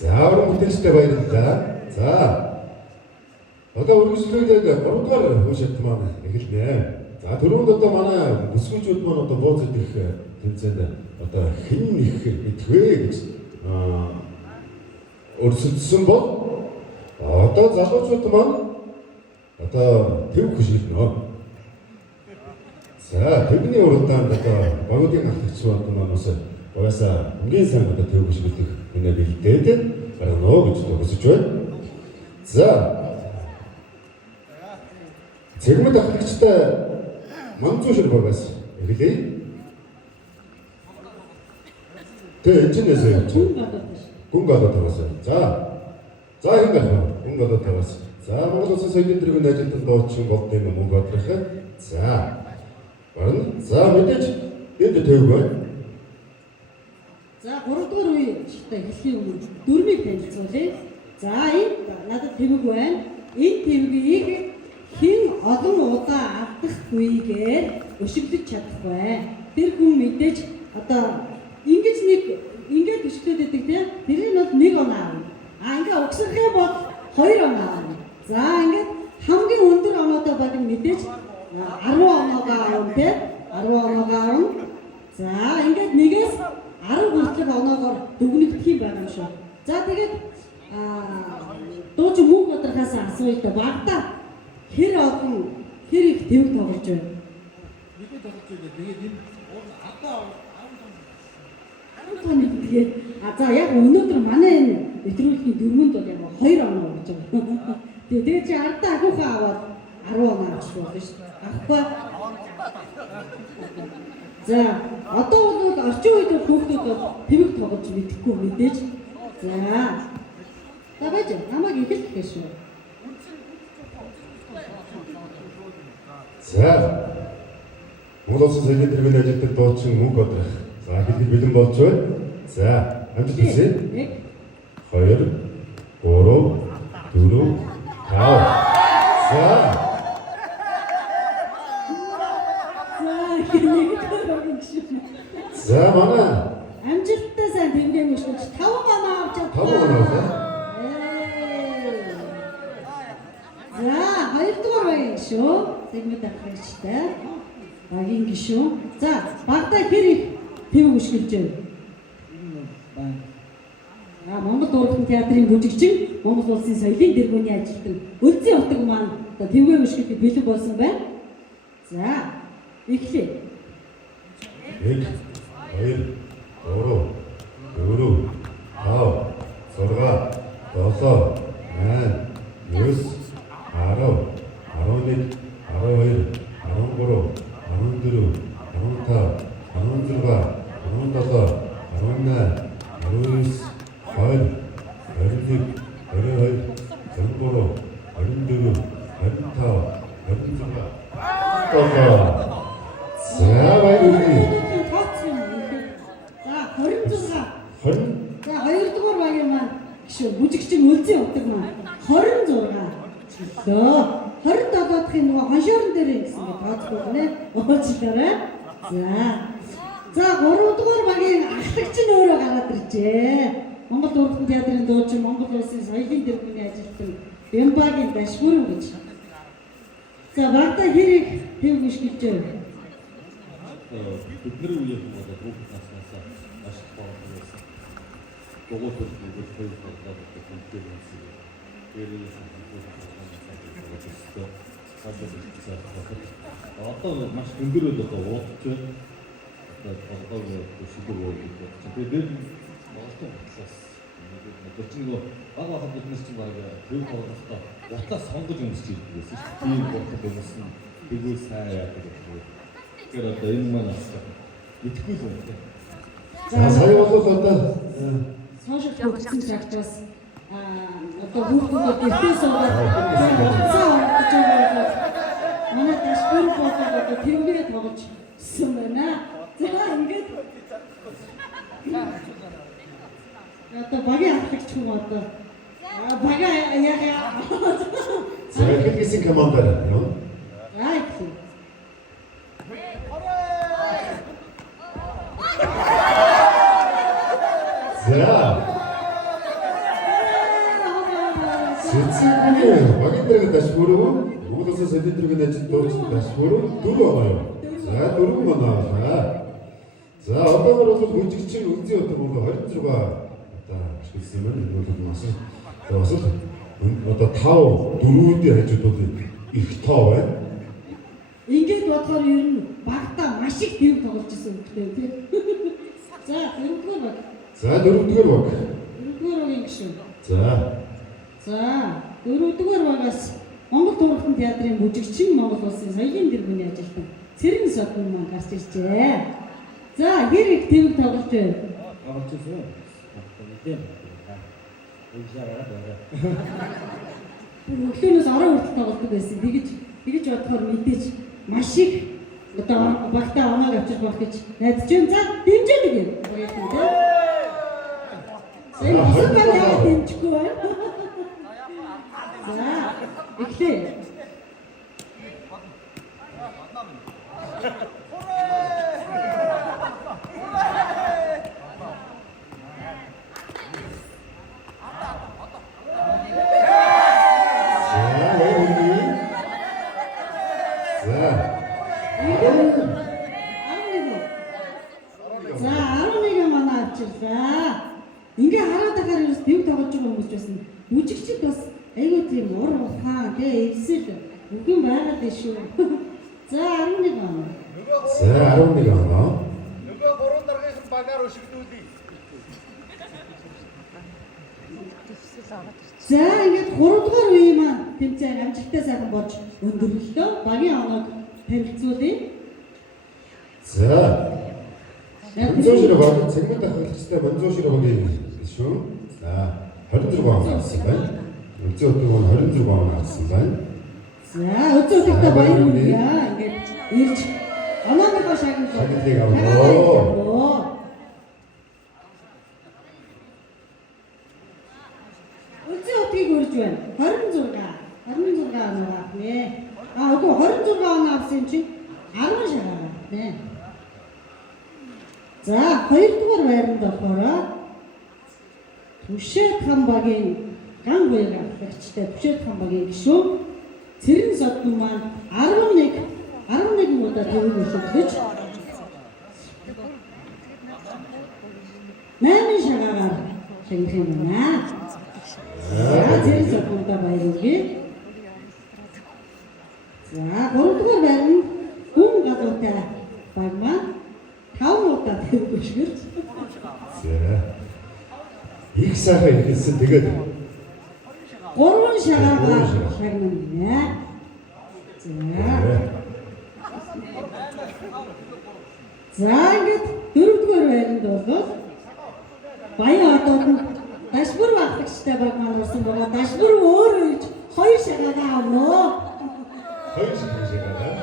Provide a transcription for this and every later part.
За уран бүтээлчтэй баярлалаа. За. Одоо үргэлжлүүлээд 3 дугаар хөшөлт маань эхэлнэ. За түрүүнд одоо манай бүсгүйчүүд маань одоо бууз идэх тэмцээнд одоо хэн их битвэ гэж өрсөлдсөн бол одоо залуучууд маань одоо төв хөшөлнө. За тэвний уралдаанд одоо багуудын ахлагч маань бас угаасаа хамгийн сайн одоо төв хөшөлдөх үнэ бэлдээд гарна гэж хүсэж байна. За цэгмэд ахлагчтай манцуушир багаас эхлэе. Энэчнээс гүн гадаад таваас. За ингэ гүн гадаад таваас. За Монгол Улсын соёлын тэргүүнд ажилтан дуучин болдын мөнгө одрох. За барна. За мэдээж энд төв байна. За 3 дугаар үеийнхтэй эхлэхийн өмнө дөрмийг танилцуулъя. За энэ надад тэмэг байна. Энэ тэмэгийг хэн олон удаа авдахдаггүйгээр өшиглөж чадахгүй. Тэр хүн мэдээж одоо ингээд өшиглээд байдаг тийм. Тэр нь бол 1 оноо авна. Ингээ угсрах юм бол 2 оноо авна. За ингээд хамгийн өндөр оноотой баг мэдээж 10 оноогоо авна тийм. 10 оноогоо авна. За ингээд нэгээс 10 хүртэлх оноогоор дүгнэгдэх юм байна юм шүү. За тэгээд дууч мөнгө бодрохоос асууя та багтаа хэр их тэмэг тоглож байна. Нэг тоглож байгаа. Тэгээд энэ ардаа тэгээд за яг өнөөдөр манай энэ нэвтрүүлгийн дөрмөнд бол яг 2 оноо болж байгаа. Тэгээд чи ардаа ахихаа аваад 10 оноо авчих болно шүү. Авахгүй. За одоо бол орчин үеийн хүүхдүүд бол тэмэг тоглож мэдэхгүй мэдээж. За байж намайг ихэлэх гэж шүү. За Монгол Улсын соёлын тэргүүнд ажилтдаг дуучин мөнгө одрох. За хэлбэл бэлэн болж байна. За амжилт хүсье. 2 3 4 5. За манай амжилттай сайн тэмдэглэж шүү. 5 оноо авч чадлаа. 5 оноо авлаа. За 2 дугаар байна шүү. Цэгмэд ахлагчтай багийн гишүүн. За багтаа хэр их тэмэг өшгөлж байна. Монгол Урлагийн театрын бүжигчин, Монгол Улсын соёлын тэргүүний ажилтан Өлзийн утга маань одоо тэмээ өшгөлийг бэлэн болсон байна. За эхлэе. 1 2 3 4 5 6 7 8 9 10 11 12 13 14 15 16 17 18 19 20 21 22 23 24 25 26 За баярлалаа. За 26. За 2 дугаар багийн маань гişүү бүжигчин Өлзийн утга маань 26. Лөө 27 дахь нөгөө хоншоорон дээр гэсэн ингэ тооцох нэ. Уучлаарай. За 3 дугаар багийн ахлагч нь өөрөө гараад иржээ. Монгол Урлагийн театрын дуучин, Монгол Улсын соёлын тэргүүний ажилтан Бямбагийн Башгүрэн гэж. За багтаа хэр их тэмэг өшгөлж байна. Бидний үеийн хүмүүс бүгд наснасаа маш их бороо байсан. Дугуйтууд бүгд хоёр болоод тэмдэг байсан. Тэрээс одоо маш өндөрөд одоо уудаж байна. Одоо шилдэг уудаж байна. Тэгээд болтой талаас нэг баг ахад биднес чинь баг төв болгохдоо утаа сонгож өмсч ирдэг байсан шүү. Тийм болоход өмсөн тэгвэл сайн яадаг гэх. Тэр одоо энэ маань мэдхгүй л юм. За сая бол одоо соншол хөгжсөн цагтаас одоо хүүхдүүд гэртээ суугаад болцоо орж байгаа. Манай дэшбэр болоод одоо тэмгээ тоглож ирсэн байна. За ингээд одоо багийн ахлагч хүн одоо бага яа. зэрэг хэлсэн командаар юу? Right. За Цэцэг багийн дээр дашбуруу Монголоос эдийн ажил дуурч дашбуруу 4 оноо. За 4 оноо. За одоогор бол бүжигчин үнзий одоо мөн 26 одоо ашигласан юм байна. Энэ бол нас одоо 5 4-үүдийн хажууд бол их тоо байна. Ингээд бодохоор ер нь багтаа маш их дэв тоглож ирсэн үгтэй тийм. За 4-р баг. За 4-р баг. 4-р багийн гишүүн. За 4-р багаас Монгол Тургалтын театрын бүжигчин Монгол улсын соёлын тэргүүний ажилтан Цэрэн Содон маань гарч иржээ. За хэр их тэмэг тоглож байна? Тоглож ирсэн. Тийм. Өглөөнөөс орой хүртэл тоглодог байсан. Тэгэж бодохоор мэдээж маш их одоо багтаа оноог авчиж болох гэж найдаж байна. За дэмжээ нэг юм. Сайн босоо яагаад дэмжихгүй байна? За эхлэе. За 11 манай авчирлаа. Ингээ хараад ахаар ерөөс дэв тоглож байгаа хүмүүс байсан. Бүжигчд бас айгүй тийм ур ухаан тэгээ эвсэл үхэн байгаад байна шүү. За 11 оноо. За 11 оноо. Нөгөө 3 даргын багаар өшигдүүлээ. За ингээд 3 дугаар үе маань тэмцээн амжилттай сайхан болж өндөрлөлөө. Багийн оноог танилцуулъя. За Монзошироо баг сегмент ахлагчтай Монзошироо багийн шүү. За 26 оноо авсан байна. Үнцэн өдөр нь 26 оноо авсан байна. За өдөр өдөртөө баяр хүргэе. Ингээд ирж онооныхоо шагналыг аваа. Үнцэн өдрийг үрж байна. 26 оноо авнэ. Үгүй 26 оноо авсан чинь 10 шагаа авнэ. За 2 дугаар байранд болохоор Түшээд хам багийн ган буяг авлагчтай Түшээд хам багийн гишүүн Цэрэн Содон маань 11 удаа төвөг өшөглөж 8 шагаагаар шагнах юм байна. За Цэрэн Содонтой баяр хүргэе. За 3 дугаар байранд Гүн гадуутай баг маань 5 удаа төвөг өшгөлж. За их сайхан хэлсэн тэгээд 3 шагаагаар шагнана нэ. За ингээд 4 дугаар байранд бол Баян одоод дашбур баглагчтай баг маань орсон байгаа. Дашбур өөрөө иж 2 шагаагаа авноо. 2 шагаа.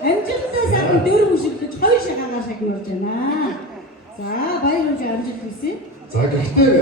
Амжилттай сайхан 4 өшөглөж 2 шагаагаар шагнуулж байна. За баяр хүргэе амжилт хүсье. За гэхдээ